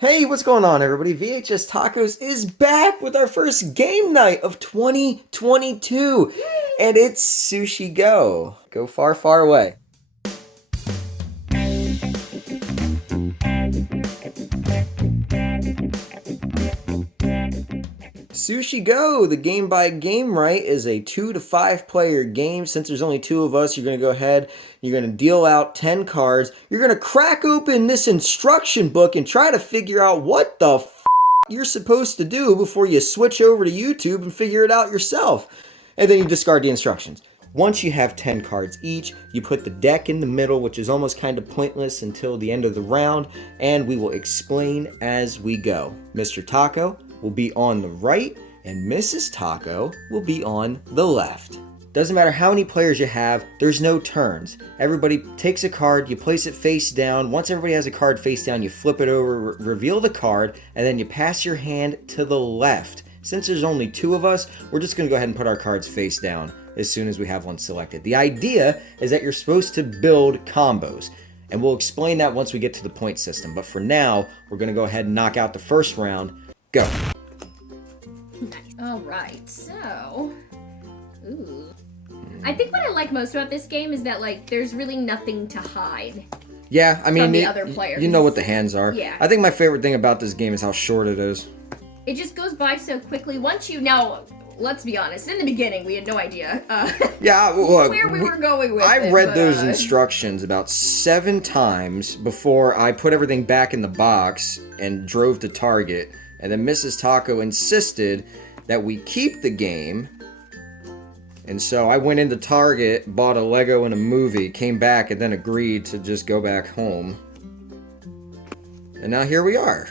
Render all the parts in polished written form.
Hey, what's going on, everybody? VHS Tacos is back with our first game night of 2022, and it's Sushi Go. Go far, far away. Sushi Go, the game by game right, is a 2 to 5 player game. Since there's only 2 of us, you're going to go ahead, you're going to deal out 10 cards. You're going to crack open this instruction book and try to figure out what the you're supposed to do before you switch over to YouTube and figure it out yourself. And then you discard the instructions. Once you have 10 cards each, you put the deck in the middle, which is almost kind of pointless until the end of the round, and we will explain as we go. Mr. Taco will be on the right, and Mrs. Taco will be on the left. Doesn't matter how many players you have, there's no turns. Everybody takes a card, you place it face down. Once everybody has a card face down, you flip it over, reveal the card, and then you pass your hand to the left. Since there's only 2 of us, we're just going to go ahead and put our cards face down as soon as we have one selected. The idea is that you're supposed to build combos, and we'll explain that once we get to the point system. But for now, we're going to go ahead and knock out the first round. Go. Alright, so... Ooh. I think what I like most about this game is that, like, there's really nothing to hide. Yeah, I mean, from the other players. You know what the hands are. Yeah. I think my favorite thing about this game is how short it is. It just goes by so quickly. Once you... Now, let's be honest. In the beginning, we had no idea yeah, look, where we were going with I it. read those instructions about 7 times before I put everything back in the box and drove to Target. And then Mrs. Taco insisted that we keep the game. And so I went into Target, bought a Lego and a movie, came back, and then agreed to just go back home. And now here we are.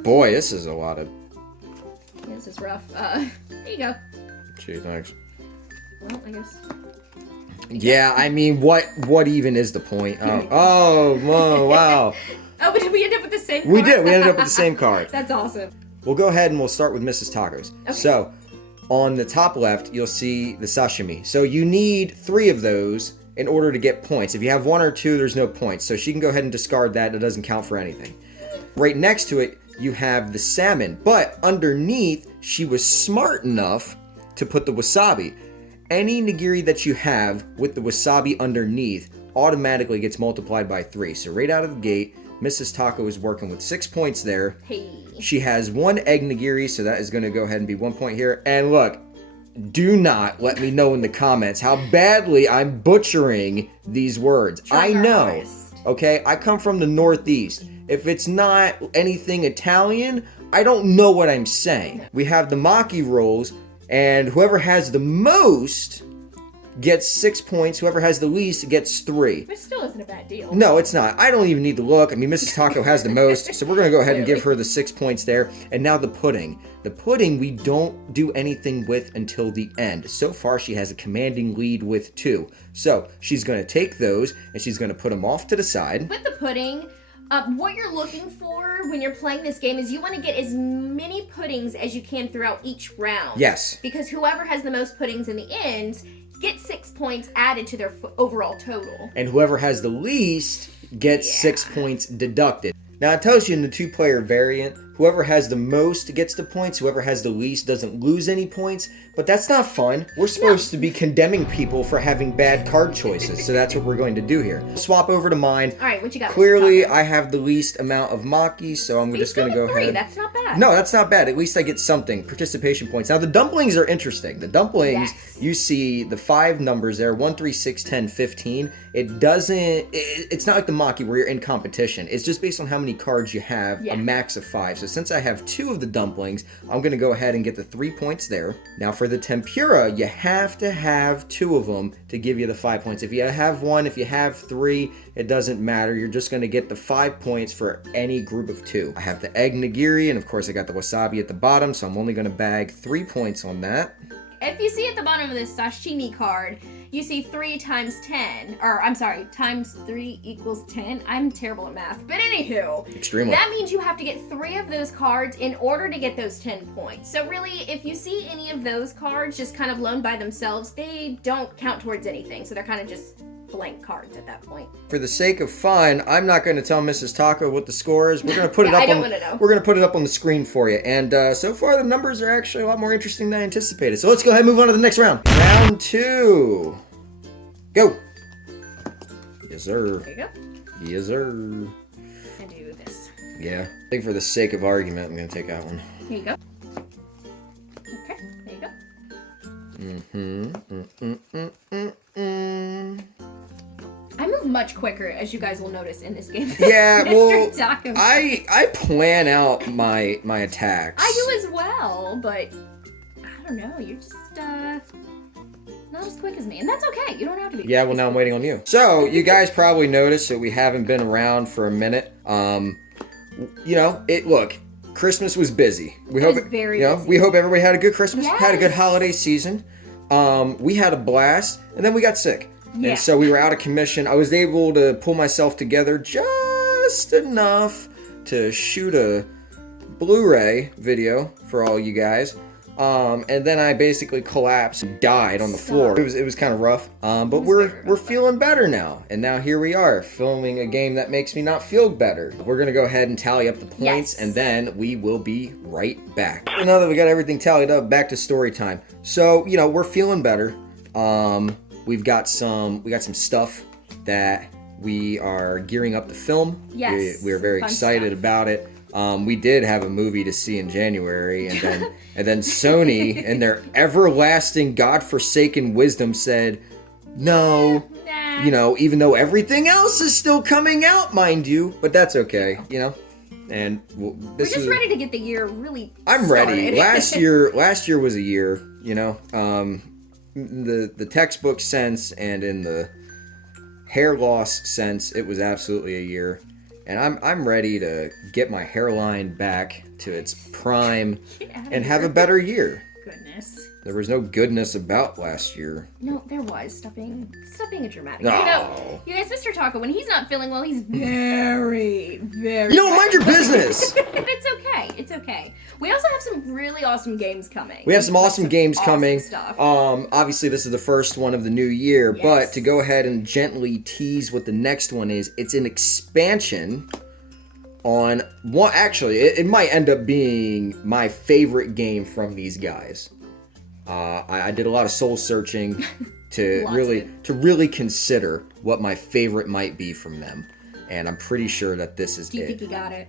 Boy, this is a lot of... Yeah, this is rough. Here you go. Gee, thanks. Well, I guess... Yeah, I mean, what even is the point? Oh, whoa, wow. Oh, but did we end up with the same card? We did. We ended up with the same card. That's awesome. We'll go ahead and we'll start with Mrs. Tacos. Okay. So, on the top left, you'll see the sashimi. So you need 3 of those in order to get points. If you have 1 or 2, there's no points. So she can go ahead and discard that. It doesn't count for anything. Right next to it, you have the salmon. But underneath, she was smart enough to put the wasabi. Any nigiri that you have with the wasabi underneath automatically gets multiplied by 3. So right out of the gate, Mrs. Taco is working with 6 points there. Hey. She has 1 egg nigiri, so that is going to go ahead and be 1 point here. And look, do not let me know in the comments how badly I'm butchering these words. I know, okay? I come from the Northeast. If it's not anything Italian, I don't know what I'm saying. We have the maki rolls, and whoever has the most gets 6 points. Whoever has the least gets 3. But still isn't a bad deal. No, it's not. I don't even need to look. I mean, Mrs. Taco has the most, so we're going to go ahead and give her the 6 points there. And now the pudding. The pudding we don't do anything with until the end. So far, she has a commanding lead with 2. So she's going to take those, and she's going to put them off to the side. With the pudding, what you're looking for when you're playing this game is you want to get as many puddings as you can throughout each round. Yes. Because whoever has the most puddings in the end get 6 points added to their overall total. And whoever has the least gets 6 points deducted. Now, it tells you in the 2-player variant, whoever has the most gets the points, whoever has the least doesn't lose any points, but that's not fun. We're supposed to be condemning people for having bad card choices, so that's what we're going to do here. Swap over to mine. All right, what you got? Clearly, I have the least amount of maki, so I'm just going to go 3. ahead. That's not bad. No, that's not bad. At least I get something. Participation points. Now, the dumplings are interesting. The dumplings, you see the 5 numbers there, 1, 3, 6, 10, 15. It doesn't, it's not like the maki where you're in competition. It's just based on how many cards you have, a max of 5. So since I have 2 of the dumplings, I'm going to go ahead and get the 3 points there. Now, for the tempura, you have to have 2 of them to give you the 5 points. If you have 1, if you have 3, it doesn't matter. You're just going to get the 5 points for any group of 2. I have the egg nigiri, and of course I got the wasabi at the bottom, so I'm only going to bag 3 points on that. If you see at the bottom of this sashimi card, you see 3 times 10, or I'm sorry, times 3 equals 10. I'm terrible at math, but anywho. Extremely. That means you have to get 3 of those cards in order to get those 10 points. So really, if you see any of those cards just kind of lone by themselves, they don't count towards anything. So they're kind of just blank cards at that point. For the sake of fun, I'm not going to tell Mrs. Taco what the score is. We're going to put it up. I don't want to know. We're going to put it up on the screen for you. And so far, the numbers are actually a lot more interesting than I anticipated. So let's go ahead and move on to the next round. Round 2. Go. Yes, sir. There you go. Yes, sir. And do this. Yeah. I think for the sake of argument, I'm going to take that one. Here you go. Okay, there you go. I move much quicker, as you guys will notice in this game. Yeah, well, Taco. I plan out my attacks. I do as well, but I don't know. You're just not as quick as me, and that's okay. You don't have to be. Yeah, well, now I'm waiting on you. So you guys probably noticed that we haven't been around for a minute. Look, Christmas was busy. We hope very busy. We hope everybody had a good Christmas, Yes. had a good holiday season. We had a blast, and then we got sick. Yeah. And so we were out of commission. I was able to pull myself together just enough to shoot a Blu-ray video for all you guys. And then I basically collapsed and died on the floor. It was kind of rough. But we're feeling better now. And now here we are, filming a game that makes me not feel better. We're gonna go ahead and tally up the points, and then we will be right back. Now that we got everything tallied up, back to story time. So, we're feeling better. We got some stuff that we are gearing up to film. Yes. We're very excited about it. We did have a movie to see in January, and then Sony, in their everlasting godforsaken wisdom, said, no, Nah. Even though everything else is still coming out, mind you, but that's okay, And We're just ready to get the year really I'm started. ready. Last year was a year, the textbook sense and in the hair loss sense, it was absolutely a year. And I'm ready to get my hairline back to its prime and have a better year. Goodness. There was no goodness about last year. No, there was. Stop being a dramatic. No. You guys, Mr. Taco, when he's not feeling well, he's very, very... Mind your business! But it's okay. It's okay. We also have some really awesome games coming. We have some awesome games coming. Stuff. Obviously, this is the first one of the new year, Yes. but to go ahead and gently tease what the next one is, it's an expansion on what actually it might end up being my favorite game from these guys. I did a lot of soul searching to really consider what my favorite might be from them, and I'm pretty sure that this is Do you it. think you got it?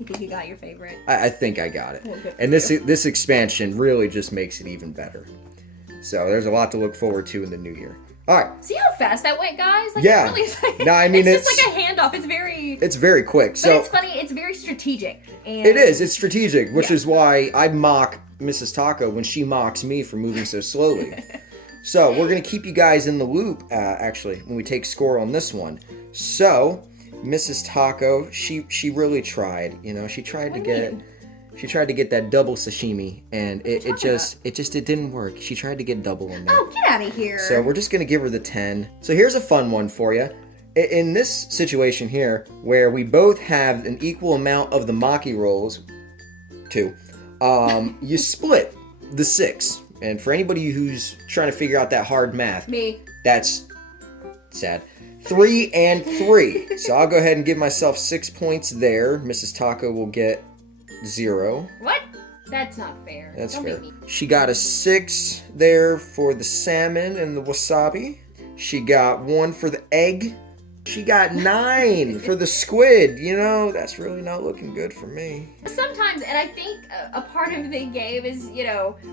You think you got your favorite? I think I got it. Well, good And for this expansion really just makes it even better. So there's a lot to look forward to in the new year. All right. See how fast that went, guys? Like, Yeah. It really is like, No, I mean, it's just like a handoff. It's very quick. But So it's funny. It's very strategic. And it is. It's strategic, which Yeah. is why I mock Mrs. Taco when she mocks me for moving so slowly. So we're gonna keep you guys in the loop. Actually, when we take score on this one. So Mrs. Taco, she really tried. She tried to What do you get. mean? She tried to get that double sashimi, and it didn't work. She tried to get double on there. Oh, get out of here. So we're just going to give her the 10. So here's a fun one for you. In this situation here, where we both have an equal amount of the maki rolls, 2, you split the 6. And for anybody who's trying to figure out that hard math, Me. that's sad. 3 and 3. So I'll go ahead and give myself 6 points there. Mrs. Taco will get 0. What? That's not fair. That's Don't fair. make me. She got a 6 there for the salmon and the wasabi. She got 1 for the egg. She got 9 for the squid. That's really not looking good for me. Sometimes, and I think a part of the game is,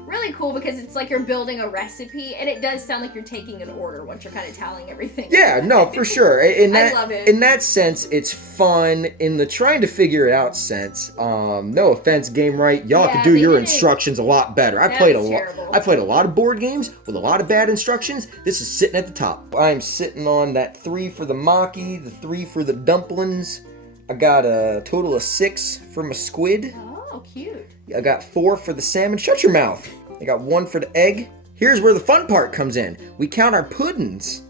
really cool because it's like you're building a recipe, and it does sound like you're taking an order once you're kind of tallying everything. Yeah, no, for sure. I love it. In that sense, it's fun. In the trying to figure it out sense, no offense, Game Right, y'all Yeah, could do they your didn't- instructions a lot better. I That played was terrible. I played a lot of board games with a lot of bad instructions. This is sitting at the top. I'm sitting on that 3 for the maki, the 3 for the dumplings. I got a total of 6 for my squid. Oh, cute. I got 4 for the salmon. Shut your mouth. I got 1 for the egg. Here's where the fun part comes in. We count our puddings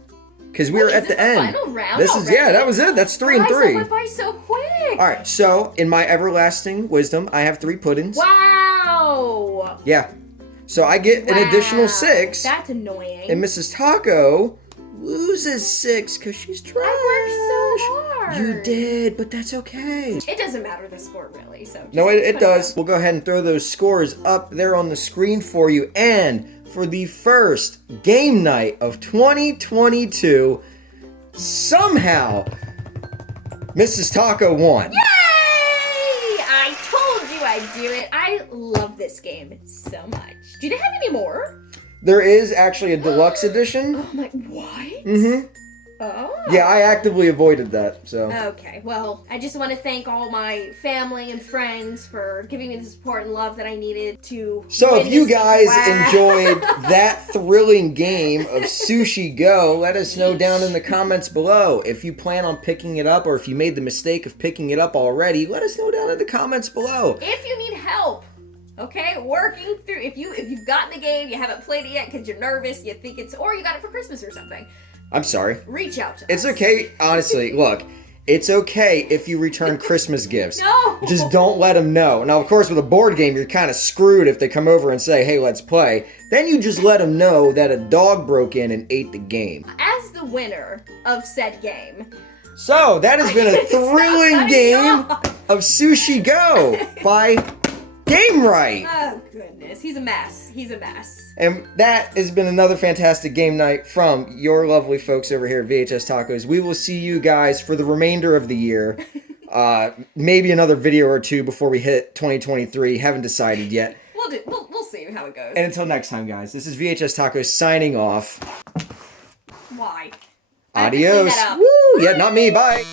because we were Wait, at is the this end. final round This is already? that was it. That's 3 and Guys, 3. that went by so quick. All right. So in my everlasting wisdom, I have 3 puddings. Wow. Yeah. So I get an additional 6. That's annoying. And Mrs. Taco loses 6 because she's trash. I worked so hard. You did, but that's okay. It doesn't matter the score, really. So No, it does. We'll go ahead and throw those scores up there on the screen for you. And for the first game night of 2022, somehow, Mrs. Taco won. Yay! I told you I'd do it. I love this game so much. Do they have any more? There is actually a deluxe edition. Oh my, what? Mm-hmm. Oh. Yeah, I actively avoided that, so. Okay, well, I just want to thank all my family and friends for giving me the support and love that I needed to. So if you guys Wow. enjoyed that thrilling game of Sushi Go, let us know down in the comments below. If you plan on picking it up or if you made the mistake of picking it up already, let us know down in the comments below. If you need help, okay, working through, if you've gotten the game, you haven't played it yet because you're nervous, you think or you got it for Christmas or something. I'm sorry. Reach out to us. It's okay. Honestly, look, it's okay if you return Christmas gifts. No! Just don't let them know. Now, of course, with a board game, you're kind of screwed if they come over and say, hey, let's play. Then you just let them know that a dog broke in and ate the game. As the winner of said game. So, that has been a thrilling game of Sushi Go by Game Right. Oh, goodness. He's a mess. He's a mess. And that has been another fantastic game night from your lovely folks over here at VHS Tacos. We will see you guys for the remainder of the year. Maybe another video or two before we hit 2023. Haven't decided yet. We'll see how it goes. And until next time, guys, this is VHS Tacos signing off. Why? Adios. Woo! Yeah, not me. Bye.